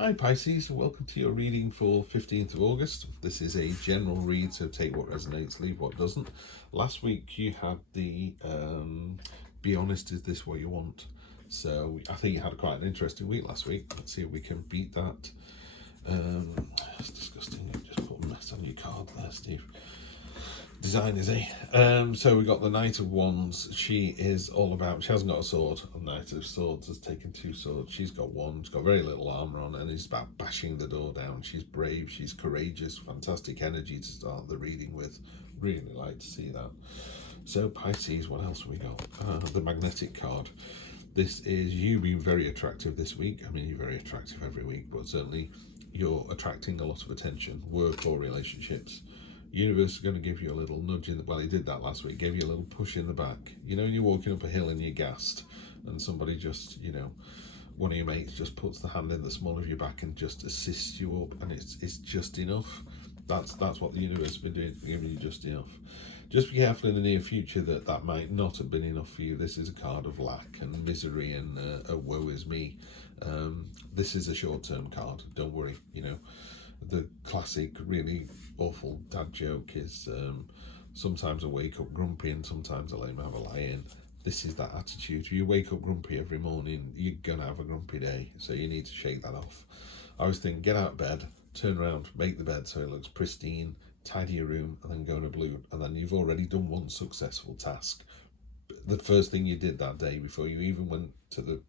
Hi Pisces, welcome to your reading for 15th of August. This is a general read, so take what resonates, leave what doesn't. Last week you had the be honest, is this what you want? So I think you had quite an interesting week last week. Let's see if we can beat that. It's disgusting, you just put a mess on your card there, Steve. Designers, eh? So we got the Knight of Wands. She is all about, she hasn't got a sword. The Knight of Swords has taken 2 swords. She's got one. She's got very little armor on, and it's about bashing the door down. She's brave, she's courageous, fantastic energy to start the reading with. Really like to see that. So Pisces, what else have we got? The Magnetic card. This is you being very attractive this week. I mean, you're very attractive every week, but certainly you're attracting a lot of attention, work or relationships. Universe is going to give you a little nudge in the, well, he did that last week, gave you a little push in the back. You know, you're walking up a hill and you're gassed, and somebody just, you know, one of your mates just puts the hand in the small of your back and just assists you up, and it's just enough. That's what the universe has been doing, giving you just enough. Just be careful in the near future that might not have been enough for you. This is a card of lack and misery and a woe is me. This is a short-term card, don't worry, you know. The classic really awful dad joke is sometimes I wake up grumpy and sometimes I let him have a lie in. This is that attitude. If you wake up grumpy every morning, you're gonna have a grumpy day, so you need to shake that off. I always think, get out of bed, turn around, make the bed so it looks pristine, tidy your room, and then go in a balloon, and then you've already done one successful task. The first thing you did that day before you even went to the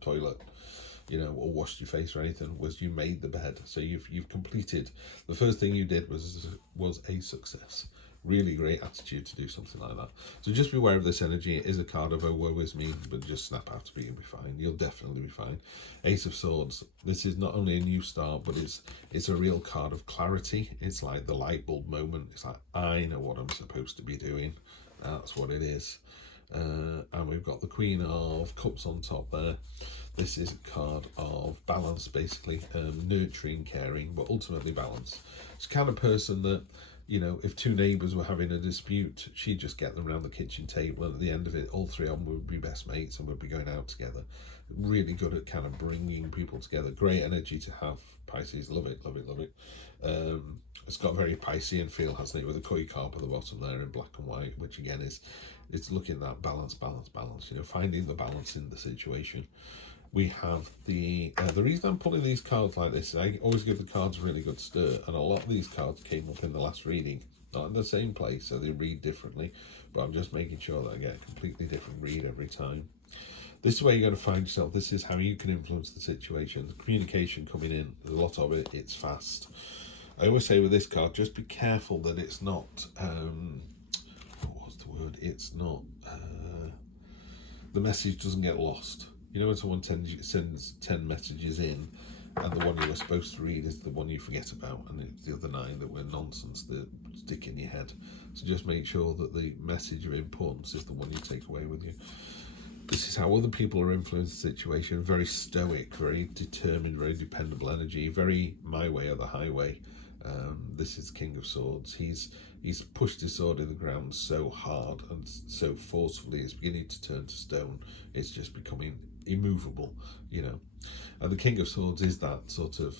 toilet, you know, or washed your face or anything, was you made the bed. So you've completed, the first thing you did was a success. Really great attitude to do something like that. So just be aware of this energy. It is a card of, oh, woe is me, but just snap out of it, you'll be fine. You'll definitely be fine. Ace of Swords. This is not only a new start, but it's a real card of clarity. It's like the light bulb moment. It's like, I know what I'm supposed to be doing. That's what it is. And we've got the Queen of Cups on top there. This is a card of balance, basically, nurturing, caring, but ultimately balance. It's the kind of person that, you know, if 2 neighbours were having a dispute, she'd just get them around the kitchen table, and at the end of it, all 3 of them would be best mates and would be going out together. Really good at kind of bringing people together. Great energy to have, Pisces. Love it, love it, love it. It's got a very Piscean feel, hasn't it, with a koi carp at the bottom there in black and white, which again is, it's looking at that balance, you know, finding the balance in the situation. We have the reason I'm pulling these cards like this, I always give the cards a really good stir, and a lot of these cards came up in the last reading, not in the same place, so they read differently, but I'm just making sure that I get a completely different read every time. This is where you're going to find yourself. This is how you can influence the situation. The communication coming in, a lot of it, it's fast. I always say with this card, just be careful that it's not, what's the word? It's not, the message doesn't get lost. You know when someone sends 10 messages in, and the one you were supposed to read is the one you forget about, and it's the other 9 that were nonsense that stick in your head. So just make sure that the message of importance is the one you take away with you. This is how other people are influencing the situation. Very stoic, very determined, very dependable energy, very my way or the highway. This is King of Swords. He's pushed his sword in the ground so hard and so forcefully, it's beginning to turn to stone. It's just becoming immovable, you know. And the King of Swords is that sort of,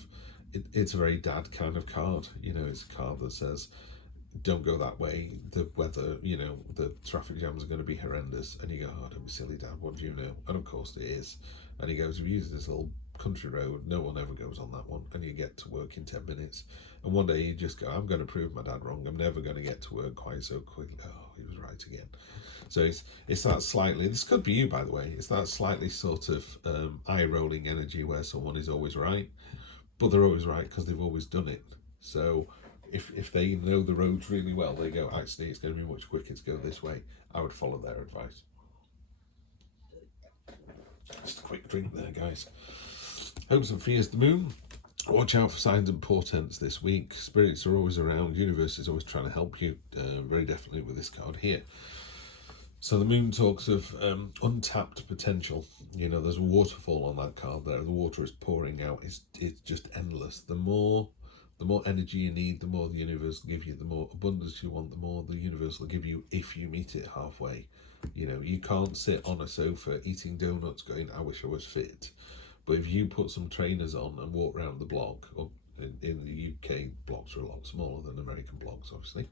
it's a very dad kind of card, you know. It's a card that says, don't go that way, the weather, you know, the traffic jams are going to be horrendous, and you go, oh, don't be silly, Dad, what do you know? And of course it is. And he goes, we use this little country road, no one ever goes on that one, and you get to work in 10 minutes. And one day you just go, I'm going to prove my dad wrong, I'm never going to get to work quite so quickly. Oh, he was right again. So it's that slightly, this could be you, by the way, it's that slightly sort of eye-rolling energy where someone is always right, but they're always right because they've always done it. So if they know the roads really well, they go, actually, it's going to be much quicker to go this way. I would follow their advice. Just a quick drink there, guys. Hopes and fears, the moon. Watch out for signs and portents this week. Spirits are always around. Universe is always trying to help you, very definitely with this card here. So the moon talks of untapped potential. You know, there's a waterfall on that card there. The water is pouring out. It's just endless. The more energy you need, the more the universe will give you. The more abundance you want, the more the universe will give you if you meet it halfway. You know, you can't sit on a sofa eating donuts going, I wish I was fit. But if you put some trainers on and walk around the block, or in the UK, blocks are a lot smaller than American blocks, obviously.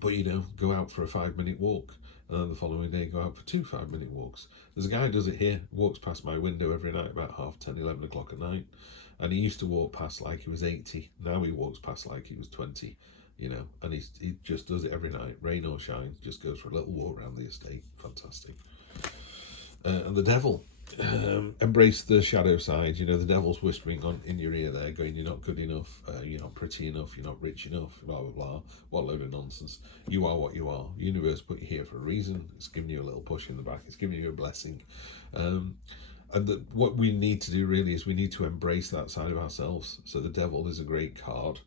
But you know, go out for a 5-minute walk, and then the following day go out for 2 5-minute walks. There's a guy who does it here, walks past my window every night about 10:30, 11 o'clock at night, and he used to walk past like he was 80. Now he walks past like he was 20, you know, and he just does it every night, rain or shine, just goes for a little walk around the estate. Fantastic. And the devil, embrace the shadow side. You know, the devil's whispering on in your ear there, going, you're not good enough, you're not pretty enough, you're not rich enough, blah blah blah. What a load of nonsense. You are what you are. The universe put you here for a reason. It's giving you a little push in the back. It's giving you a blessing. And what we need to do really is we need to embrace that side of ourselves. So the devil is a great card.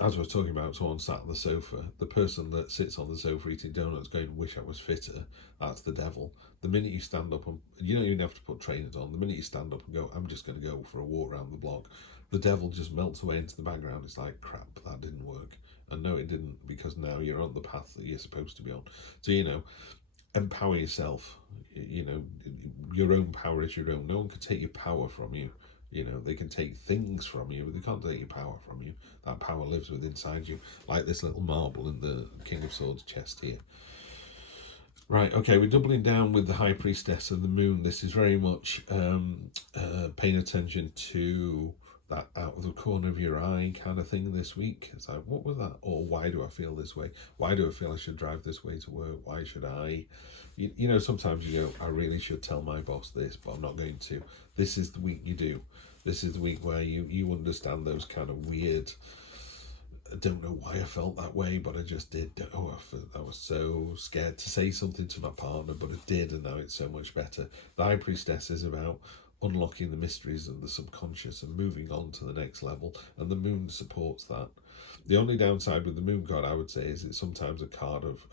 As I was talking about someone sat on the sofa, the person that sits on the sofa eating donuts going, wish I was fitter, that's the devil. The minute you stand up, and you don't even have to put trainers on, the minute you stand up and go, I'm just going to go for a walk around the block, the devil just melts away into the background. It's like, crap, that didn't work. And no, it didn't, because now you're on the path that you're supposed to be on. So, you know, empower yourself. You know, your own power is your own. No one can take your power from you. You know, they can take things from you, but they can't take your power from you. That power lives within inside you, like this little marble in the King of Swords chest here. Right, okay, we're doubling down with the High Priestess and the Moon. This is very much paying attention to that out of the corner of your eye kind of thing this week. It's like, what was that? Or why do I feel this way? Why do I feel I should drive this way to work? Why should I? You know, sometimes you go, I really should tell my boss this, but I'm not going to. This is the week you do. This is the week where you understand those kind of weird, I don't know why I felt that way, but I just did. Oh, I was so scared to say something to my partner, but I did, and now it's so much better. The High Priestess is about unlocking the mysteries of the subconscious and moving on to the next level, and the Moon supports that. The only downside with the Moon card, I would say, is it's sometimes a card of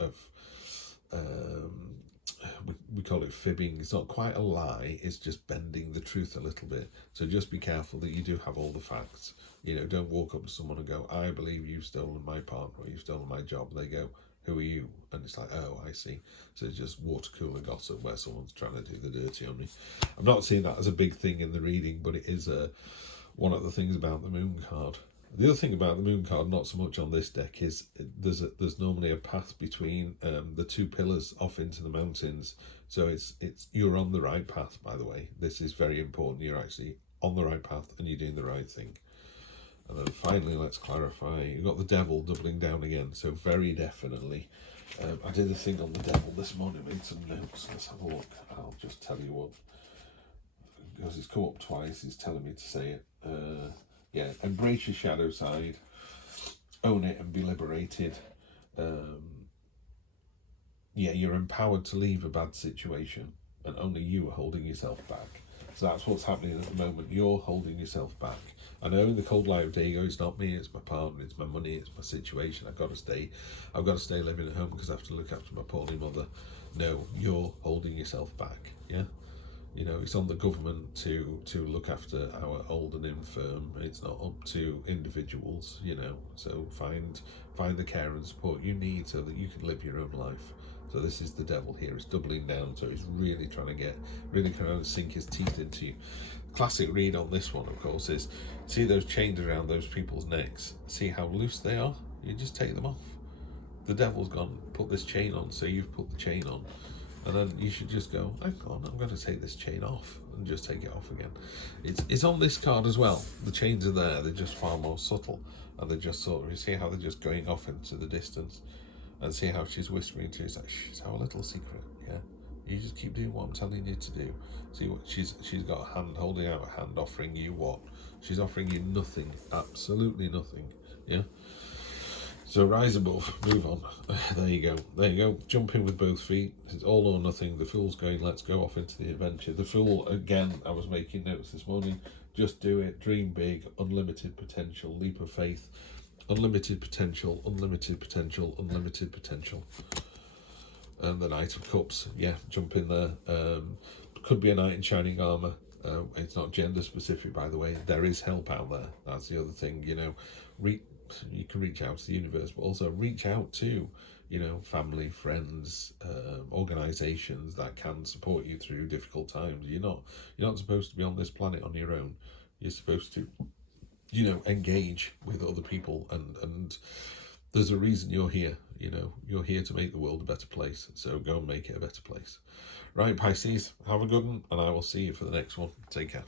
we call it fibbing. It's not quite a lie, it's just bending the truth a little bit. So just be careful that you do have all the facts. You know, don't walk up to someone and go, I believe you've stolen my partner, or you've stolen my job. They go, who are you? And it's like, oh, I see. So it's just water cooler gossip where someone's trying to do the dirty on me. I'm not seeing that as a big thing in the reading, but it is one of the things about the Moon card. The other thing about the Moon card, not so much on this deck, is there's normally a path between the two pillars off into the mountains. So it's you're on the right path, by the way. This is very important. You're actually on the right path and you're doing the right thing. And then finally, let's clarify. You've got the devil doubling down again. So very definitely. I did a thing on the devil this morning, made some notes. Let's have a look. I'll just tell you what. Because it's come up twice, it's telling me to say it. Yeah, embrace your shadow side, own it and be liberated. Yeah, you're empowered to leave a bad situation, and only you are holding yourself back. So that's what's happening at the moment. You're holding yourself back. I know in the cold light of day, you go, it's not me, it's my partner, it's my money, it's my situation. I've got to stay living at home because I have to look after my poorly mother. No, you're holding yourself back. Yeah. You know, it's on the government to look after our old and infirm. It's not up to individuals, you know. So find the care and support you need so that you can live your own life. So this is the devil here. It's doubling down. So he's really trying to sink his teeth into you. Classic read on this one, of course, is see those chains around those people's necks. See how loose they are? You just take them off. The devil's gone, put this chain on, so you've put the chain on. And then you should just go, hang on, I'm going to take this chain off, and just take it off again. It's on this card as well. The chains are there, they're just far more subtle. And they're just sort of, you see how they're just going off into the distance. And see how she's whispering to you, it's like, she's our little secret, yeah? You just keep doing what I'm telling you to do. See what she's got a hand, holding out a hand, offering you what? She's offering you nothing, absolutely nothing, yeah? So rise above, move on. There you go. Jump in with both feet. It's all or nothing. The Fool's going, let's go off into the adventure. The Fool, again, I was making notes this morning. Just do it. Dream big. Unlimited potential. Leap of faith. Unlimited potential. Unlimited potential. Unlimited potential. And the Knight of Cups. Yeah, jump in there. Could be a knight in shining armour. It's not gender specific, by the way. There is help out there. That's the other thing, you know. You can reach out to the universe, but also reach out to you know, family, friends, organizations that can support you through difficult times. You're not supposed to be on this planet on your own. You're supposed to, you know, engage with other people, and there's a reason you're here. You know, you're here to make the world a better place. So go and make it a better place. Right, Pisces, have a good one, and I will see you for the next one. Take care.